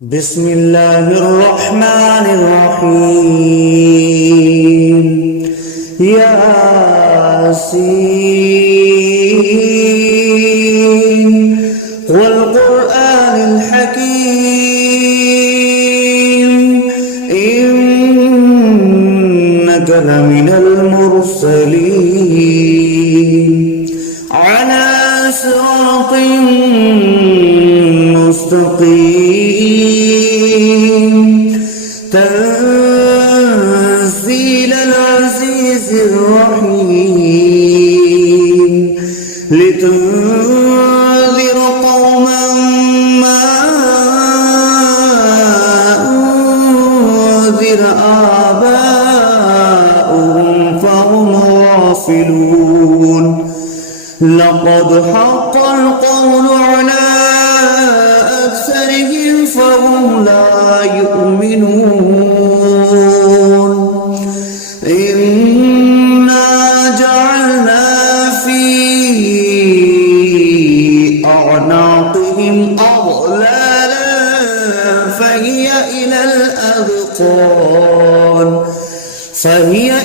بسم الله الرحمن الرحيم ياسين والقرآن الحكيم إنك لمن المرسلين على صراط مستقيم تنزيل العزيز الرحيم لتنذر قوما ما أنذر آباؤهم فهم غافلون لقد حق القول على أكثرهم فهم لا يؤمنون إنا جعلنا في أعناقهم أغلالا فهي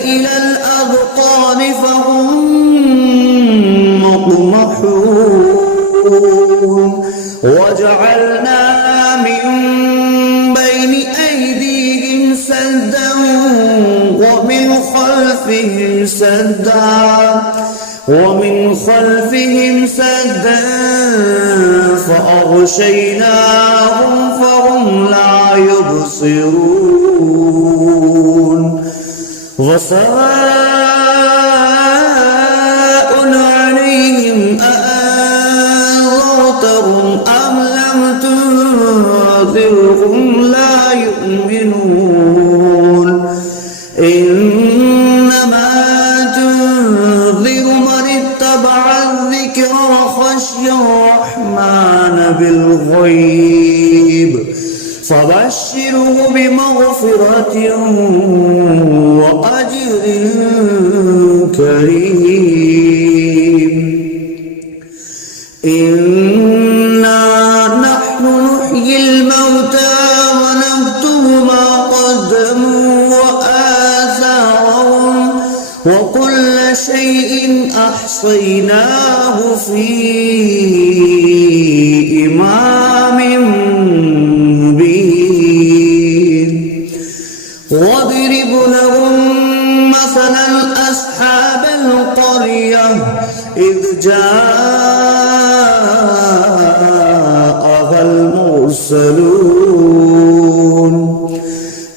إلى الأذقان فهم مقمحون وجعلنا من بين أيديهم سدا ومن خلفهم سدا فأغشيناهم فهم لا يبصرون وسواء عليهم أأنذرتهم أم لم تنذرهم لا يؤمنون إنما تنذر من اتبع الذكر وخشي الرحمن بالغيب فبشره بمغفرة وأجر كريم إنا نحن نحيي الموتى ونكتب ما قدموا وآثارهم وكل شيء أحصيناه في إمام مبين واضرب لهم مثلا أصحاب القرية إذ جاءها المرسلون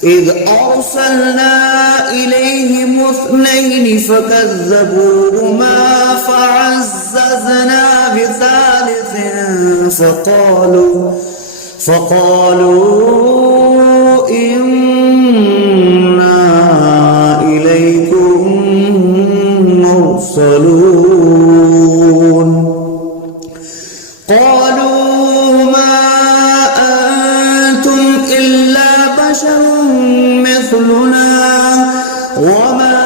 إذ أرسلنا إليهم اثنين فكذبوهما فعززنا بثالث فقالوا إنا إليكم مرسلون قالوا ما أنتم إلا بشر مثلنا وما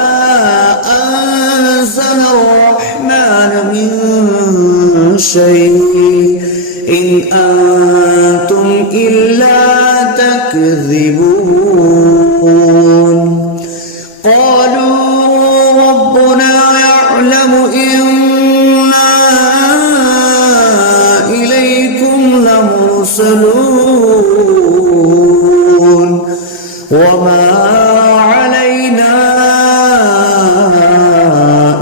أنزل الرحمن من شيء إن أنتم إلا تكذبون قالوا ربنا يعلم إنا إليكم لمرسلون وما علينا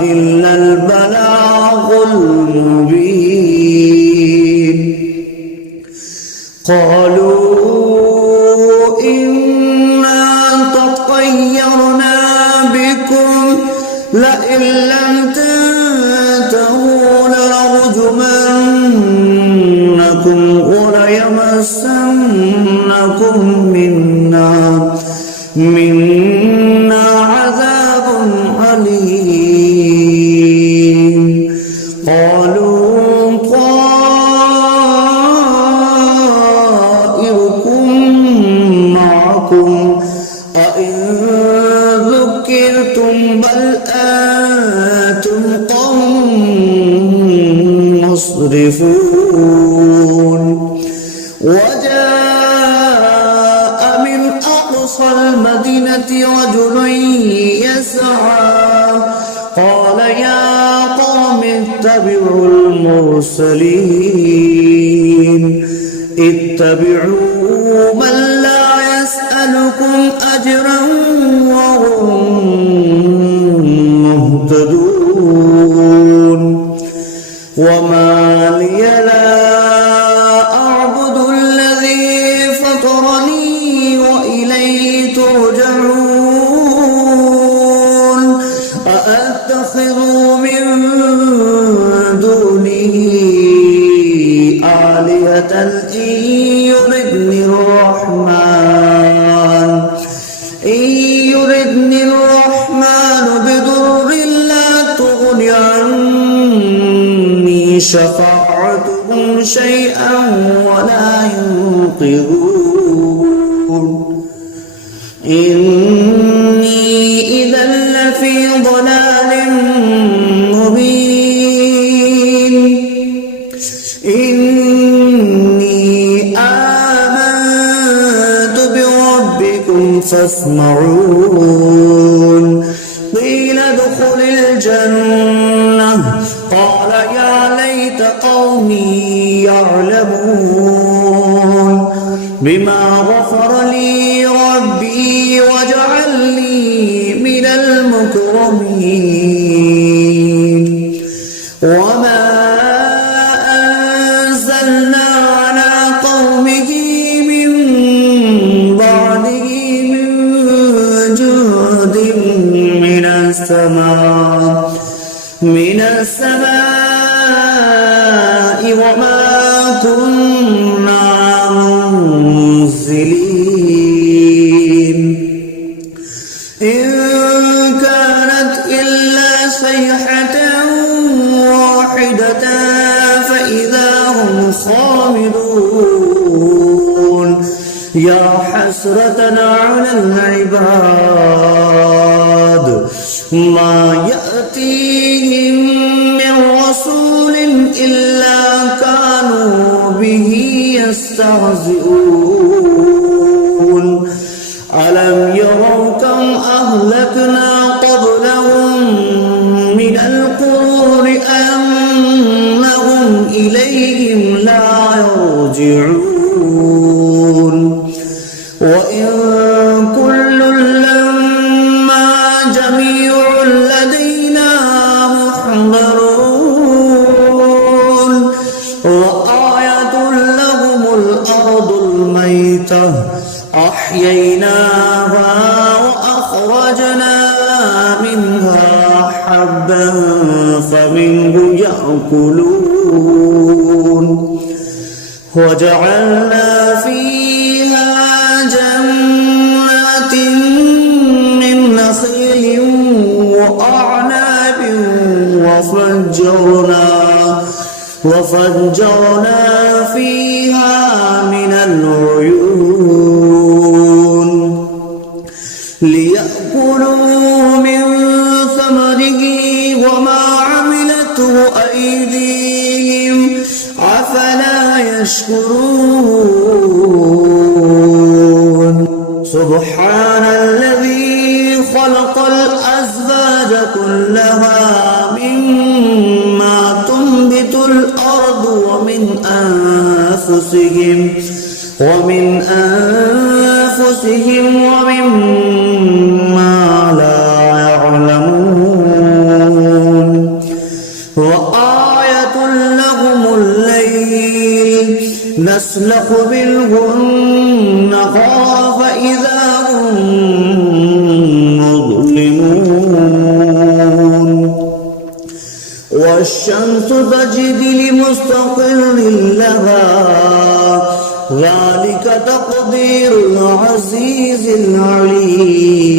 إلا البلاغ المبين قالوا إنا تطيرنا بكم لئن لم تنتهوا لنرجمنكم وليمسنكم منا عذاب أليم قالوا طائركم معكم أئن ذكرتم بل أنتم قوم مسرفون وجاء أقصى المدينة رجل يسعى قال يا قوم اتبعوا المرسلين اتبعوا من لا يسألكم أجرا وهم مهتدون وما لي لا أعبد الذي فطرني وإليه ترجعون أأتخذ من دونه آلهة إن يردني الرحمن بضر لا تغن عني شفاعتهم شيئا ولا ينقذون إني إذا لفي ضلال مبين إني آمنت بربكم فاسمعون قيل ادخل الجنة قال يا ليت قومي يعلمون بما غفر لي ربي وجعلني من المكرمين وما أنزلنا على قومه من بعده من جند من السماء وما كنا منزلين إن كانت إلا صيحة واحدة فإذا هم خامدون يا حسرة على العباد ما يأتيهم من رسول إلا كانوا به يستهزئون ألم يروا كم أهلكنا قبلهم من القرون أنهم إليهم لا يرجعون وإن كل لما جميع لدينا محضرون وآية لهم الأرض الميتة أحييناها وأخرجنا منها حبا فمنه يأكلون وجعلنا فيها جنات من نخيل وأعناب وفجرنا فيها من العيون ليأكلوا من ثمره وما عملته أيديهم أفلا يشكرون سبحان الذي خلق الأزواج كلها مما تنبت الأرض ومن أنفسهم ومما لا يعلمون وآية لهم الليل نسلخ منه النهار فإذا هم مظلمون والشمس تجري لمستقر لها ذلك تقدير العزيز العليم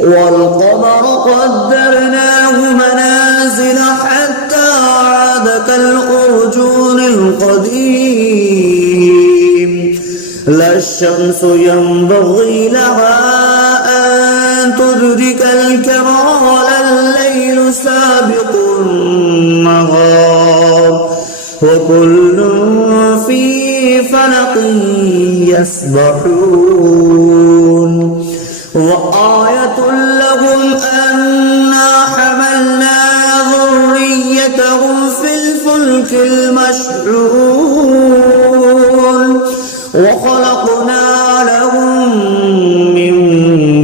والقمر قدرناه منازل حتى عاد كالأرجون القديم لا الشمس ينبغي لها أن تدرك الكمال الليل سابق النهار وكل في فلق يسبحون وخلقنا لهم من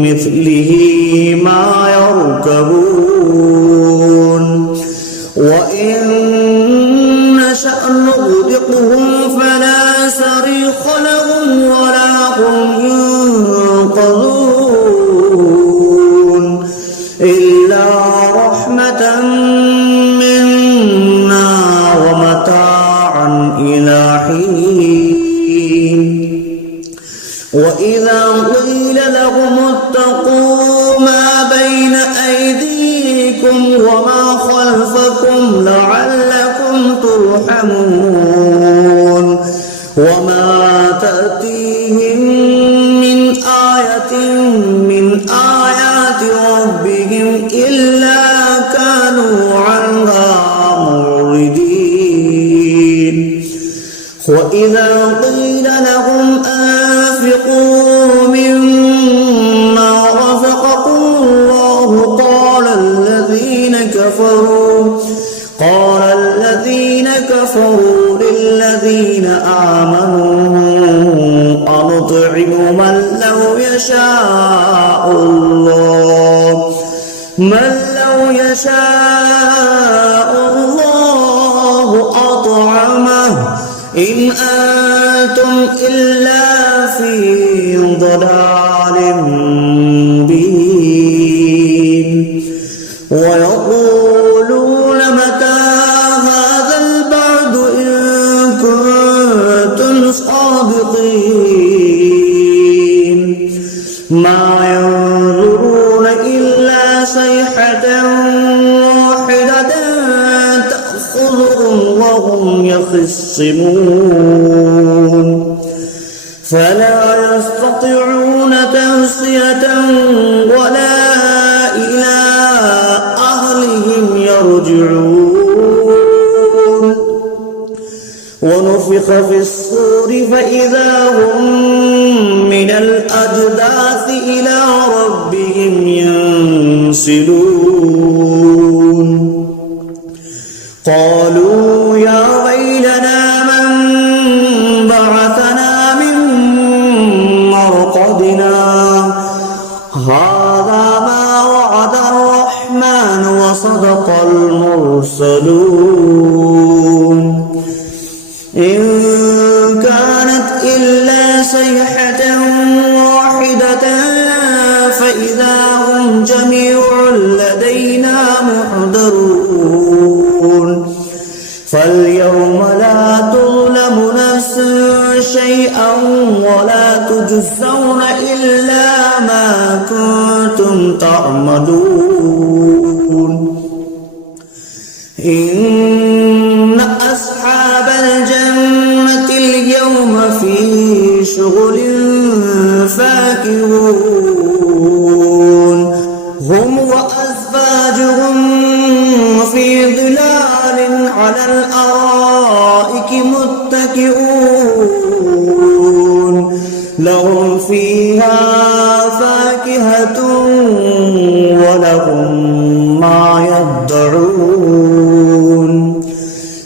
مثله ما يركبون وإن نشأ نغرقهم فلا صريخ لهم ولا هم ينقذون إلا رحمة منا ومتاعا إلى حين وإذا قيل لهم اتقوا ما بين أيديكم وما خلفكم لعلكم ترحمون وما تأتيهم من آية من آيات ربهم إلا كانوا عنها معرضين وإذا قيل لهم أنفقوا مما رزقكم الله قال الذين كفروا للذين آمنوا أنطعم من لو يشاء الله أطعمه إن أنتم إلا في ضلال مبين ويقولون متى هذا البعد إن كنتم صادقين ما ينظرون إلا صيحة واحدة تأخذهم وهم يخصمون فلا يستطيعون توصية ولا إلى أهلهم يرجعون ونفخ في الصور فإذا هم من الأجداث إلى ربهم ينسلون قالوا يا ويلنا من بعثنا من مرقدنا هذا ما وعد الرحمن وصدق المرسلون إن كانت إلا صيحة واحدة فإذا هم جميع لدينا محضرون فاليوم لا تظلم نفس شيئا ولا تجزون إلا ما كنتم تعملون إن أصحاب الجنة اليوم في شغل فاكهون هم وأزواجهم في ظلال على الأرائك متكئون لهم فيها فاكهة ولهم ما يدعون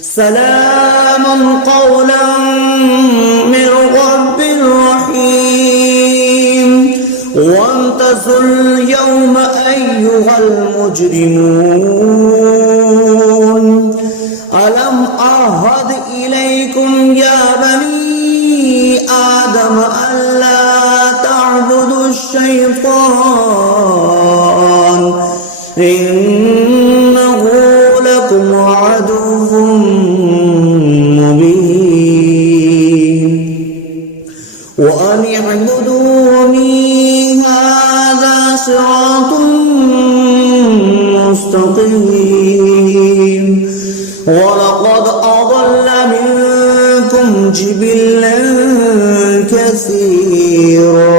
سلام قولا من رب رحيم وامتازوا اليوم أيها المجرمون ألم أعهد إليكم يا بني آدم ألا تعبدوا الشيطان إنه لكم عدو مبين وأن اعبدوني هذا صراط مستقيم ولقد أضل منكم جبلا كثيرا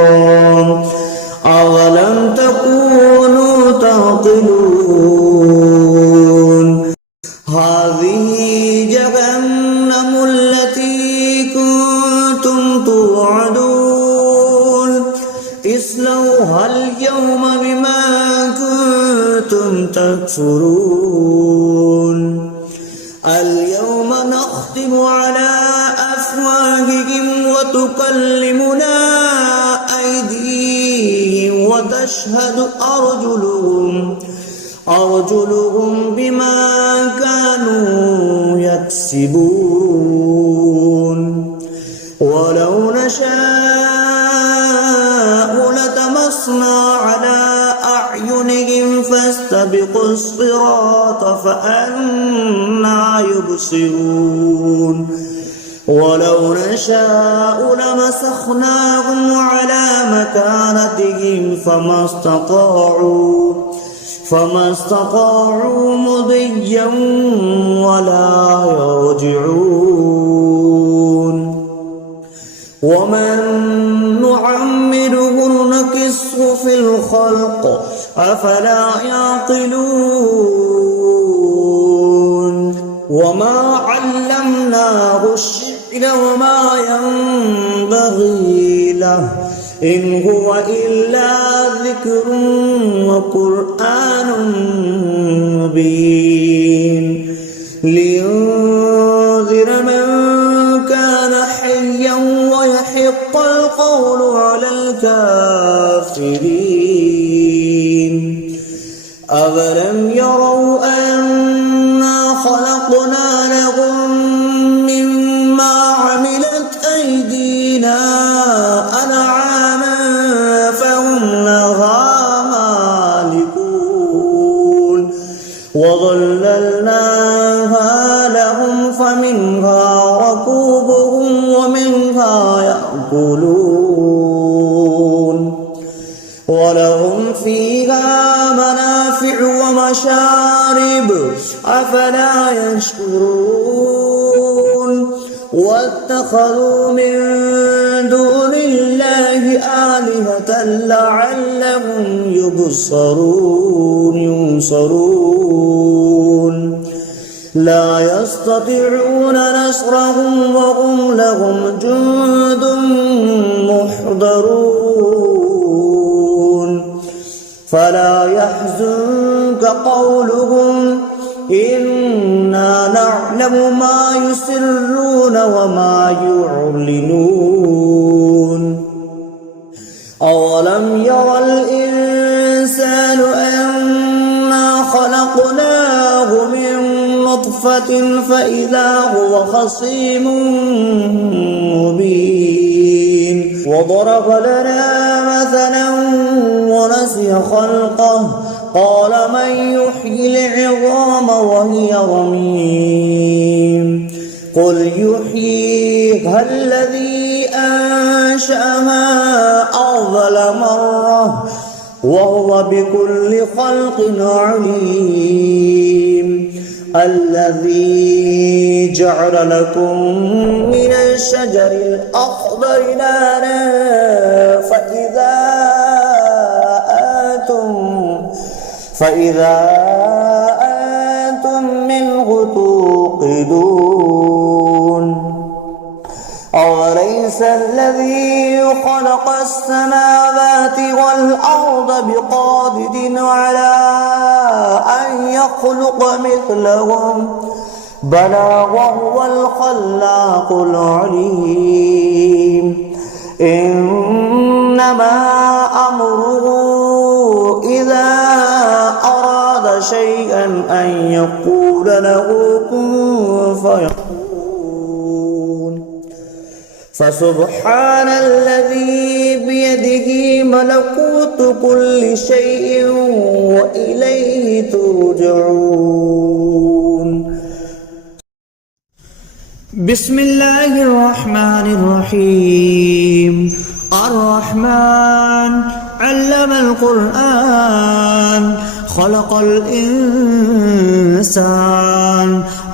أولم تكونوا تعقلون هذه جهنم التي كنتم توعدون اصلوها اليوم بما كنتم تكفرون اليوم نختم على أفواههم وتكلمنا أيديهم وتشهد أرجلهم بما كانوا يكسبون ولو نشاء لطمسنا على أعينهم فاستبقوا الصراط فأنى يبصرون ولو نشاء لمسخناهم على مكانتهم فما استطاعوا مضيا ولا يرجعون ومن نعمره نكسه في الخلق أفلا يعقلون وما علمناه الشعر وما ينبغي له إن هو إلا ذكر وقرآن مبين لينذر من كان حيا ويحق القول على الكافرين أولم يروا أنا خلقنا لهم مما عملت أيدينا أنعاما فهم لها مالكون وظللناها لهم فمنها ركوبهم ومنها يأكلون ولهم فيها منافع ومشارب أفلا يشكرون واتخذوا من دون الله آلهة لعلهم ينصرون لا يستطيعون نصرهم وهم لهم جند محضرون فلا يحزنك قولهم إنا نعلم ما يسرون وما يعلنون أولم ير الإنسان أنا خلقناه من نطفة فإذا هو خصيم مبين وضرب لنا مثلا ونسي خلقه قال من يحيي العظام وهي رميم قل يحييها الذي أنشأها أول مرة وهو بكل خلق عليم الذي جعل لكم من الشجر الأخضر نارا فإذا أنتم منه توقدون أوليس الذي خلق السماوات والأرض بقادر على أن يخلق مثلهم بلى وهو الخلاق العليم إنما أمره إذا أراد شيئا أن يقول له كن فيكون فسبحان الذي بيده ملكوت كل شيء وإليه ترجعون بسم الله الرحمن الرحيم الرحمن علم القرآن خلق الإنسان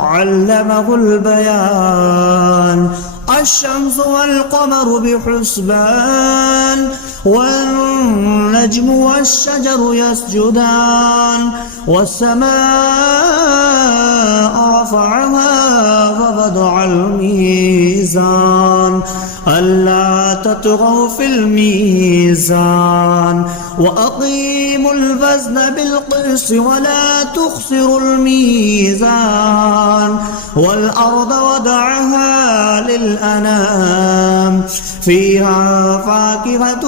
علمه البيان الشمس والقمر بحسبان والنجم والشجر يسجدان والسماء رفعها ووضع الميزان ألا تطغوا في الميزان وأقيموا الوزن بالقسط ولا تخسروا الميزان والأرض وضعها للأنام فيها فاكهة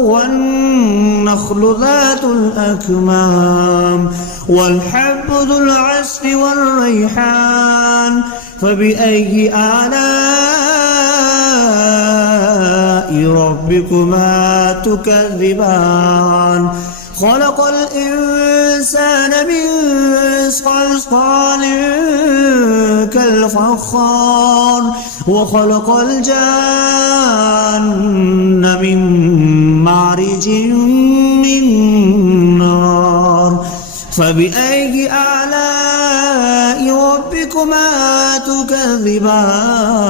والنخل ذات الأكمام والحب ذو العصف والريحان فبأي آلاء ربكما تكذبان خلق الإنسان من صلصال كالفخار وخلق الجان من مارج من نار فبأي آلاء ربكما تكذبان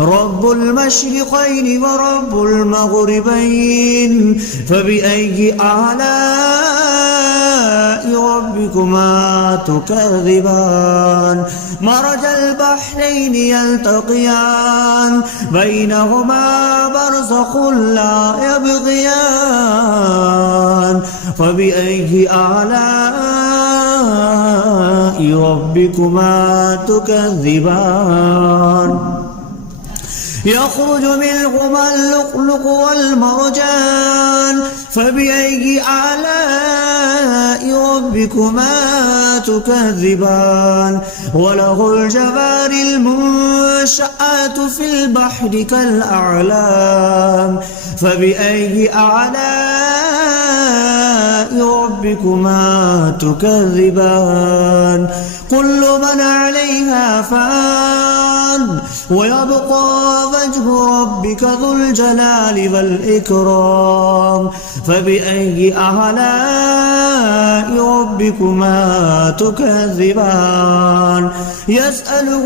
رب المشرقين ورب المغربين فبأي آلاء ربكما تكذبان مرج البحرين يلتقيان بينهما برزخ لا يبغيان فبأي آلاء ربكما تكذبان يخرج منهما اللؤلؤ والمرجان فبأي آلاء ربكما تكذبان وله الجوار المنشآت في البحر كالأعلام فبأي آلاء ربكما تكذبان كل من عليها فان ويبقى وجه ربك ذو الجلال والإكرام فبأي آلاء ربكما تكذبان يسأله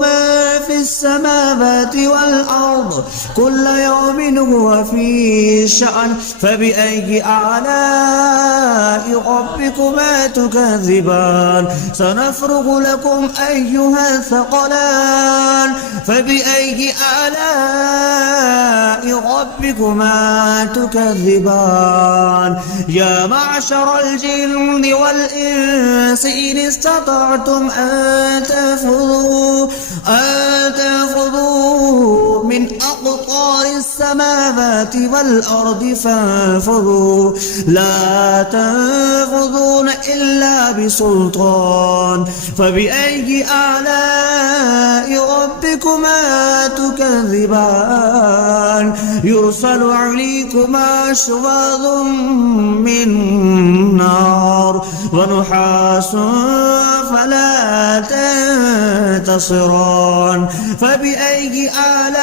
ما في السماوات والأرض كل يوم هو في شأن فبأي آلاء ربكما تكذبان سنفرغ لكم أيها الثقلان فبأي آلاء ربكما تكذبان يا معشر الجن والإنس إن استطعتم أن تنفذوا من أقطار السماوات والأرض فانفذوا لا تنفذون إلا بسلطان فبأي آلاء ربكما تكذبان يرسل عليكما شواظ من نار ونحاس فلا تنتصران فبأي آلاء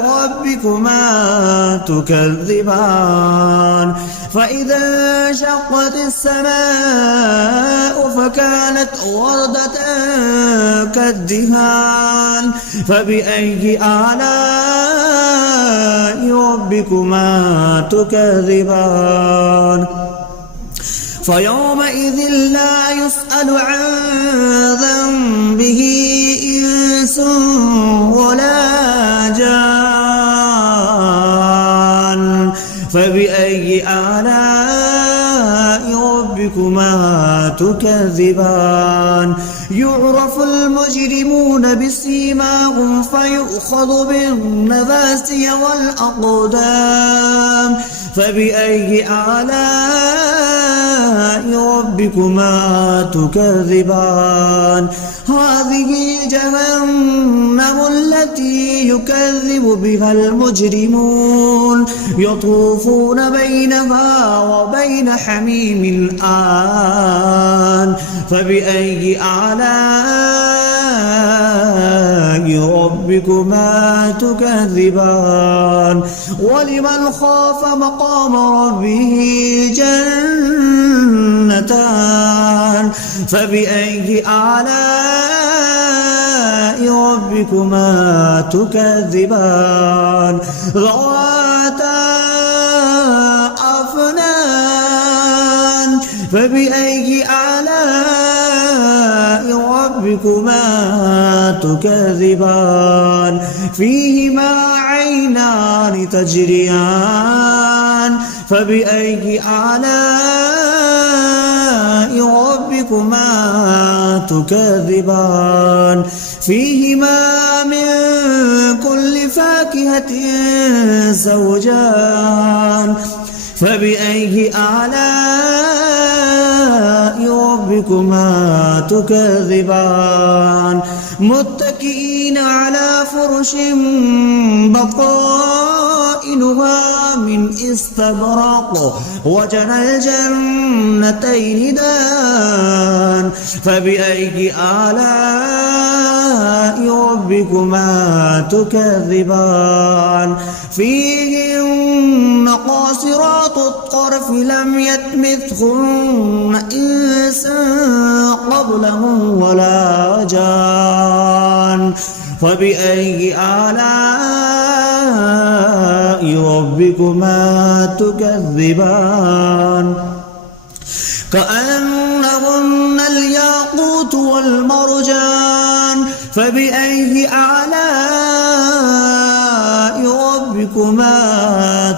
ربكما تكذبان فإذا انشقت السماء فكانت وردة كالدهان فبأي آلاء ربكما تكذبان فيومئذ لا يسأل عن ذنبه إنس ولا جان فبأي آلاء ربكما تكذبان يعرف المجرمون بسيماهم فيؤخذ بالنواسي والأقدام فبأي آلاء ربكما تكذبان هذه جهنم التي يكذب بها المجرمون يطوفون بينها وبين حميم آن فبأي آلاء ربكما تكذبان ولمن خاف مقام ربه جنتان فبأي آلاء ربكما تكذبان ذواتا أفنان فبأي آلاء ربكما تكذبان فيهما عينان تجريان فبأي آلاء ربكما تكذبان فيهما من فاكهة زوجان فبأي آلاء ربكما تكذبان متكئين على فرش بطائنها من استبرق وجنى الجنتين دان فبأي آلاء ربكما تكذبان فيهن قاصرات الطرف لم يطمثهن إنس قبلهم ولا جان فبأي آلاء ربكما تكذبان كأنهن الياقوت والمرجان فبأي آلاء ربكما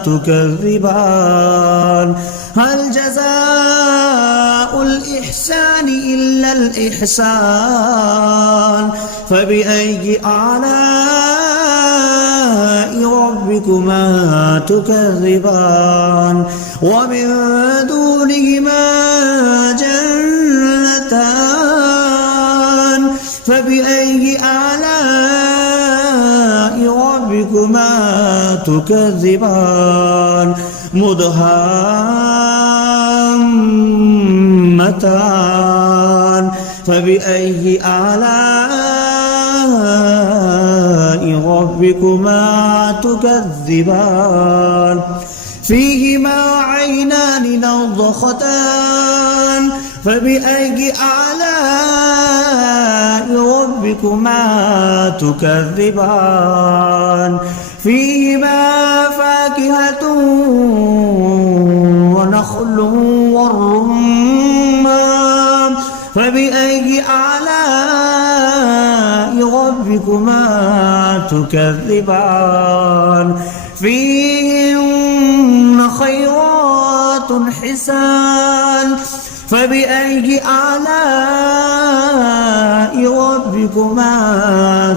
تكذبان هل جزاء الإحسان إلا الإحسان فبأي آلاء ربكما تكذبان ومن دونهما جنتان فبأي آلاء ربكما تكذبان مدهامتان فبأي آلاء ربكما تكذبان فيهما عينان نضختان فبأي آلاء ربكما تكذبان فيهما فاكهة ونخل والرمان فبأي آلاء ربكما تكذبان فيهن خيرات حسان فبأي آلاء ربكما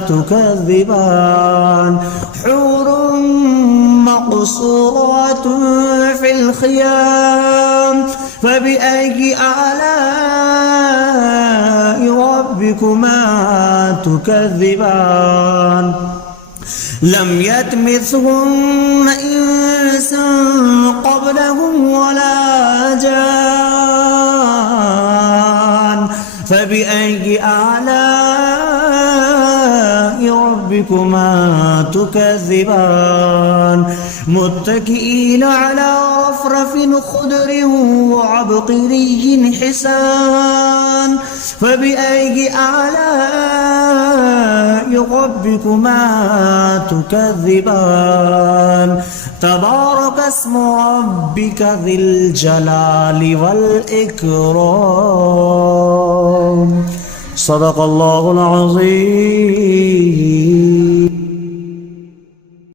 تكذبان حور مقصورات في الخيام فبأي آلاء ربكما تكذبان لم يطمثهن إنس قبلهم ولا جان فبأي آلاء ربكما تكذبان متكئين على رفرف خضر وعبقري حسان فبأي آلاء ربكما تكذبان تبارك اسم ربك ذي الجلال والإكرام صدق الله العظيم.